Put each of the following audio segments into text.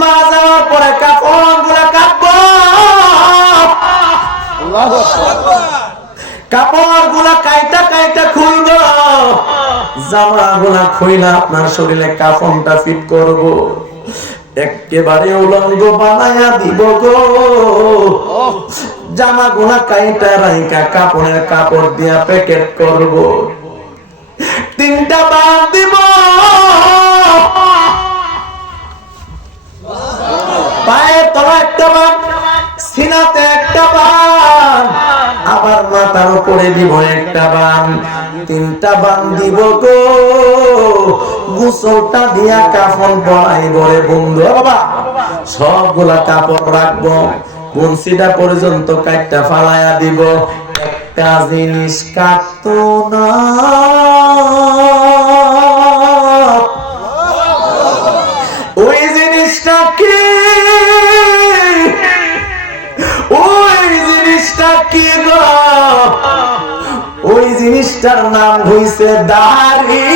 মারা যাওয়ার পরে কাপড়গুলা কাটবো, কাপড়গুলা কাইটা কাইটা খুলবো, জামাগুলা খুইলা আপনার শরীরে কাফনটা ফিট করব, একেবারে উলঙ্গ বানায়া দিব গো। জামাগুলা কাইটা রাইকা কাপড়ের কাপড় দিয়া প্যাকেট করব, 3টা বাদ দিব, পায়ের তলা একটা বাদ, সিনাতে একটা বান, আবার মাথার উপরে দিব একটা বান, 3টা বান দিব গো। গোসলটা দিয়া কাফন পরাইব রে বন্ধু। বাবা সবগুলা কাপড় রাখবো, বংশীটা পর্যন্ত কাটটা ফালাইয়া দিব, একটা জিনিস কাটতো না, ওই জিনিসটা কি? ওই জিনিসটা কি গো? ওই জিনিসটার নাম হইছে দাড়ি।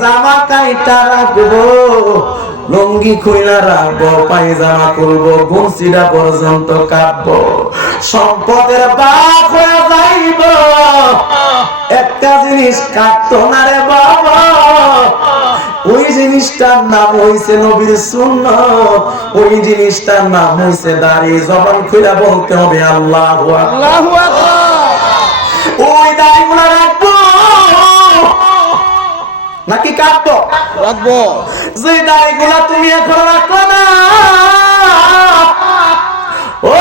জামা কাইটা রাখবো, লুঙ্গি খুইলা রাখবো, পায়জামা খুলবো, গুমসিটা পর্যন্ত কাটবো, সম্পদের বাপ হয়ে যাইব। একটা জিনিস কাটতো না রে বাবা, ওই জিনিসটার নাম হইছে নবীর সুন্নাত, ওই জিনিসটার নাম হইছে দাড়ি। জবান খুইলা বলতে হবে আল্লাহু আকবার, আল্লাহু আকবার। ওই দাড়িগুলো রাখবো নাকি কাটবো? রাখবো। যে দাড়িগুলো তুমি এখন রাখো না, ও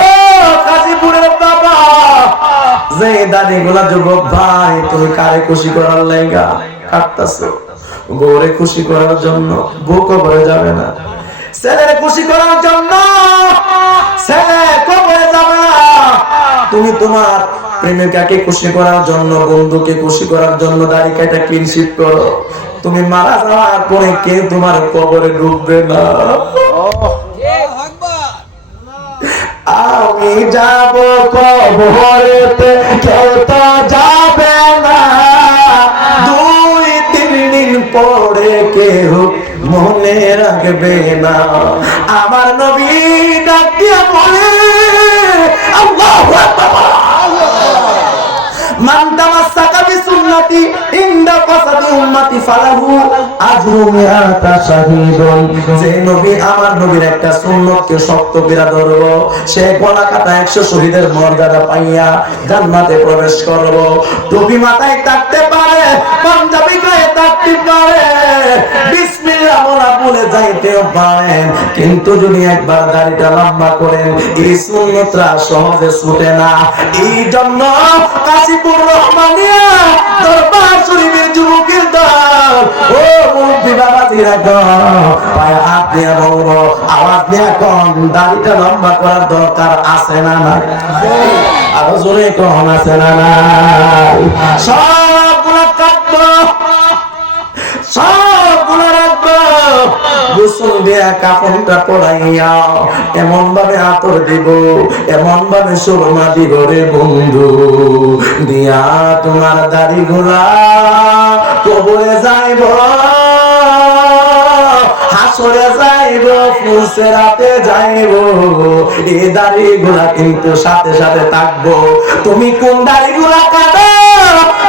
কাজীপুরের বাবা, যে দাড়িগুলো যুবক ভাই তুমি কারে খুশি করার লাইগা কাটতাছো? বউরে খুশি করার জন্য? বউ কবরে যাবে না। ছেলের খুশি করার জন্য? ছেলে কবরে যাবে না। তুমি তোমার প্রেমিকাকে খুশি করার জন্য, বন্ধুকে খুশি করার জন্য দাড়ি কাটা কিনশিপ করো। তুমি মারা যাওয়ার পরে কে তোমার কবরে ঢুকবে না। আমি যাব কবরেতে, কেউ তো যাবে না, 2-3 দিন পরে কেউ মনে রাখবে না। আমার নবী ডাক দিয়া বলে, আল্লাহু আকবার, মান তামাসসাকা বিসুন্নতি ইনদা ফাসাদি উম্মতি ফালাহু আজরু মিআতা শাহীদুন। যে নবী আমার নবীর একটা সুন্নতকে শক্ত করে ধরবো, সে গলা কাটা 100 শহীদের মর্যাদা পাইয়া জান্নাতে প্রবেশ করব। টুপি মাথায় থাকতে পারে, পাঞ্জাবি গায়ে থাকতে পারে, বিসমিল্লাহ বলা বলে যাইতেও পারেন, কিন্তু যদি একবার দাড়িটা লম্বা করেন, এই সুন্নতটা সহজে ছুটে না। এই জন্য কাশীপুর রহমানিয়া দরবার শরীফের যুবকের দল, ও মুরব্বি বাবাজিরা গো, পায়ে হাত দিয়ে বলবো, আওয়াজ দিয়ে কোন দাড়িটা লম্বা করার দরকার আছে না নাই? আরো জোরে কোন আছে না নাই? সবগুলো কাটবো, সবগুলো রাখবো, গোসল দিয়া কাফনটা পরাইয়া এমন ভাবে আতর দিব, এমন ভাবে সুরমা দিব রে বন্ধু, দিয়া তোমার দাড়িগুলা কবরে যাইব, হাসরে যাইব, ফুলসেরাতে যাইব, এই দাড়িগুলা কিন্তু সাথে সাথে থাকবো। তুমি কোন দাড়িগুলা কাটো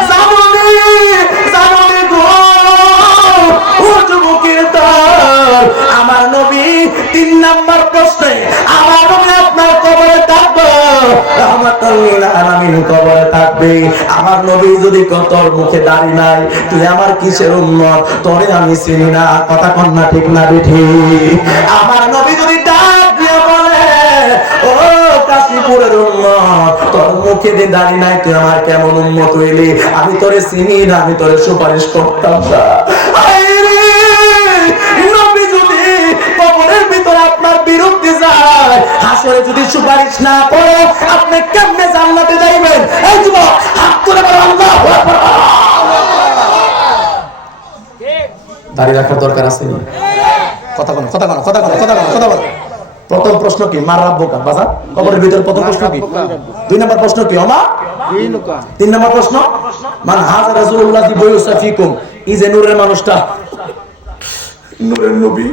জানোনি, জানোনি গো ও যুবকের দল। আমার নবী 3 নাম্বার প্রশ্নে, আমার নবী আপনার কবরে থাকবো, রাহমাতুল লিল আলামিন কবরে থাকবে। আমার নবী যদি তোর মুখে দাড়ি নাই, তুই আমার কিসের উম্মত? তোরে আমি চিনি না। কথা কন না ঠিক না ঠিক? আমার নবী যদি ডাক দিয়ে বলে, ও কাশীপুরের উম্মত, তোর মুখে দিয়ে দাড়ি নাই, তুই আমার কেমন উম্মত হইলি? আমি তোরে চিনি না, আমি তোরে সুপারিশ করতাম না। নবী যদি কবরের ভিতরে আপনার বিরুদ্ধে যায়, হাসরে যদি সুপারিশ না করে, আপনি কেমনে জান্নাতে যাইবেন? এই যুবক হাত তুলে বলো আল্লাহু আকবার। দাড়ি রাখার দরকার আছে না? কথা বলো, কথা বলো, কথা বলো, কথা বলো, কথা বলো। প্রথম প্রশ্ন কি? মার রাব্বুকা। বাজার কবরের ভিতরে প্রথম প্রশ্ন কি? 2 নম্বর প্রশ্ন কি? ওমা 3 নম্বর প্রশ্ন, মান হাযা রাসূলুল্লাহি বিয়ুসাফিকুম। এই যে নূরের মানুষটা, নূরের নবী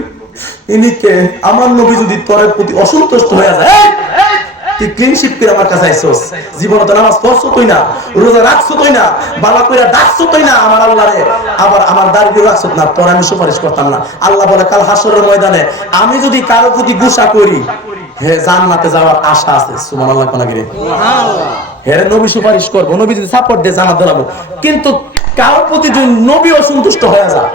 ইনিকে আমার নবী যদি তোর প্রতি অসন্তুষ্ট হয়ে যায়, তুই ক্লিন শিট করে আমার কাছে আইছস, জীবনে তো নামাজ পড়ছো তুই না, রোজা রাখছো তুই না, বালা কইরা ডাকছো তুই না আমার আল্লাহরে, আবার আমার দাড়ি রাখছো না, তোর আমি সুপারিশ করতাম না। আল্লাহ বলে কাল হাসরের ময়দানে আমি যদি কারো প্রতি গুসা করি, হে জান্নাতে যাওয়ার আশা আছে। সুবহানাল্লাহ কোনা গিরে সুবহানাল্লাহ। হে নবী সুপারিশ করব, নবী যদি সাপোর্ট দেয় জান্নাত দিলাম। কিন্তু কারো প্রতি যদি নবী অসন্তুষ্ট হয়ে যায়,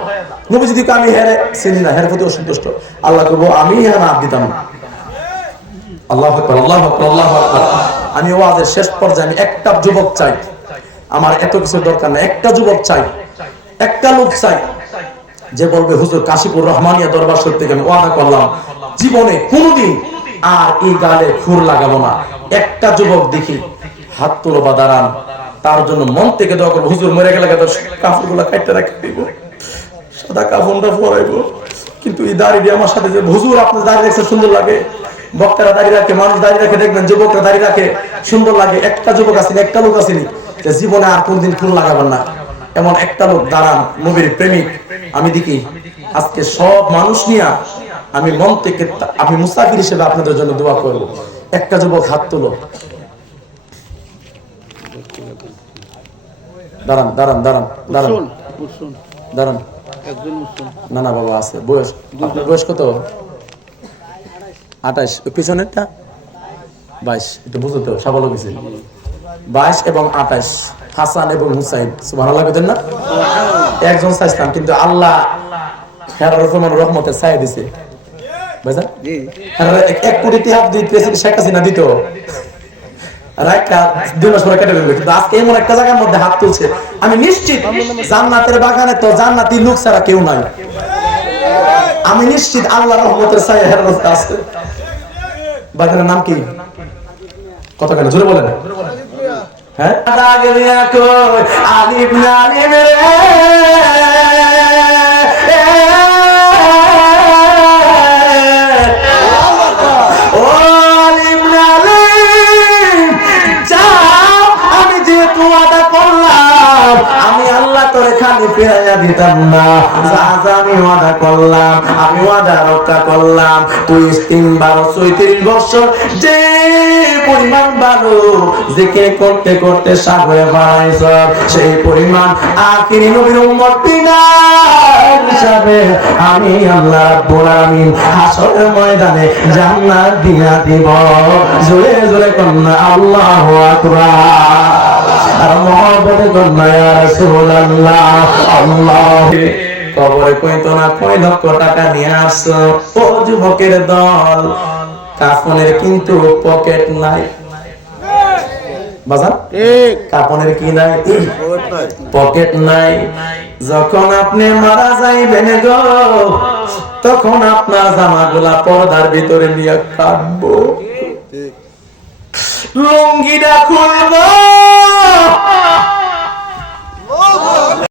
নবী যদি আমি হেরে চিনি না, হের প্রতি অসন্তুষ্ট, আল্লাহ কইবো আমি ইহা না দিতাম না। আল্লাহু আকবার, আল্লাহু আকবার, আল্লাহু আকবার। আমি ওয়াজের শেষ পর্যায়ে আমি একটা যুবক চাই, আমার এত কিছু দরকার না, একটা যুবক চাই, একটা লোক চাই যে বলবে হুজুর কাশীপুর রহমানিয়া দরবার শরীফ থেকে আমি ওয়াদা করলাম জীবনে কোনোদিন আর এই গালে খুর লাগাবো না। একটা যুবক দেখি হাত তুলো বা দাঁড়ান, তার জন্য মন থেকে দোয়া করবো। হুজুর মরে গেলে কাপড়গুলো কাটতে রাখতে দিব, সাদা কাফনটা পরাইবো, কিন্তু এই দাড়ি আমার সাথে যে হুজুর আপনার দাড়ি রাখতে সুন্দর লাগে, বক্তারা দাড়ি রাখে, মানুষ দাড়ি রাখে, দেখবেন যুবকরা দাড়ি রাখে, সুন্দর লাগে। একটা যুবক আসেনি, একটা লোক আসেনি যে জীবনে আর কোনদিন ফুল লাগাবেন না, এমন একটা লোক দাঁড়ান, নবীর প্রেমিক। আমি দেখি আজকে সব মানুষ নিয়ে আমি মন থেকে আমি মুসাফির হিসেবে আপনাদের জন্য দোয়া করব। একটা যুবক হাত তুলো, দাঁড়ান দাঁড়ান দাঁড়ান দাঁড়ান দাঁড়ান। না না বাবা আছে, বয়স আপনার বয়স কত? 28, পিছনেরটা 22, একটু বুঝতে হবে, সাবল গেছে 22 এবং 28, হাসান এবং হুসাইন। সুবহানাল্লাহ কইতেন না? একজন চাইতাম, কিন্তু আল্লাহ রহমতের ছায়া দিছে। বুঝছেন? জি। 1 কোটি টাকা যদি প্রেসিডেন্ট শেখ হাসিনা দিত, রাইকা 2 মাস পরে কেটে ফেলবে, কিন্তু আজকে এমন একটা জায়গার মধ্যে হাত তুলছে, আমি নিশ্চিত জান্নাতের বাগানে তো জান্নাতি লোক ছাড়া কেউ নাই। আমি নিশ্চিত আল্লাহর রহমতের ছায়া হের মধ্যে আছে। বাগানের নাম কি? কত কেন জোরে বলেন? হ্যাঁ, আলিফ নালিম রে ও আলিফ নালিম, যা আমি যেহেতু ওয়াদা করলাম, আমি আল্লাহ তোরে খালি ফিরাইয়া দিতাম না। যা যা আমি ওয়াদা করলাম, আমি ওয়াদা রক্ষা করলাম। তুই 3-12-34 বছর যে পরিমাণ ভালো জিকির করতে করতে সাগরে বাড়াইছ, সেই পরিমাণ আখিরি নবীর উম্মত বিনা হিসাবে আমি আল্লাহ রাব্বুল আলামিন হাসরের ময়দানে জান্নাত দিয়া দিব। জোরে জোরে কন্যা আল্লাহু আকবার, আর মহব্বতে কন্যা ইয়া রাসূলুল্লাহ। আল্লাহ কবরে কইতো না কয় লক্ষ টাকা নিয়ে আসছো, ও যুবকের দল, কাফনের কিন্তু পকেট নাই। বাজার কাপনের কি নাই? পকেট নাই। যখন আপনি মারা যাইবেন গো, তখন আপনার জামাগুলা পর্দার ভিতরে নিয়ে কাটবো, লুঙ্গিটা খুলবো,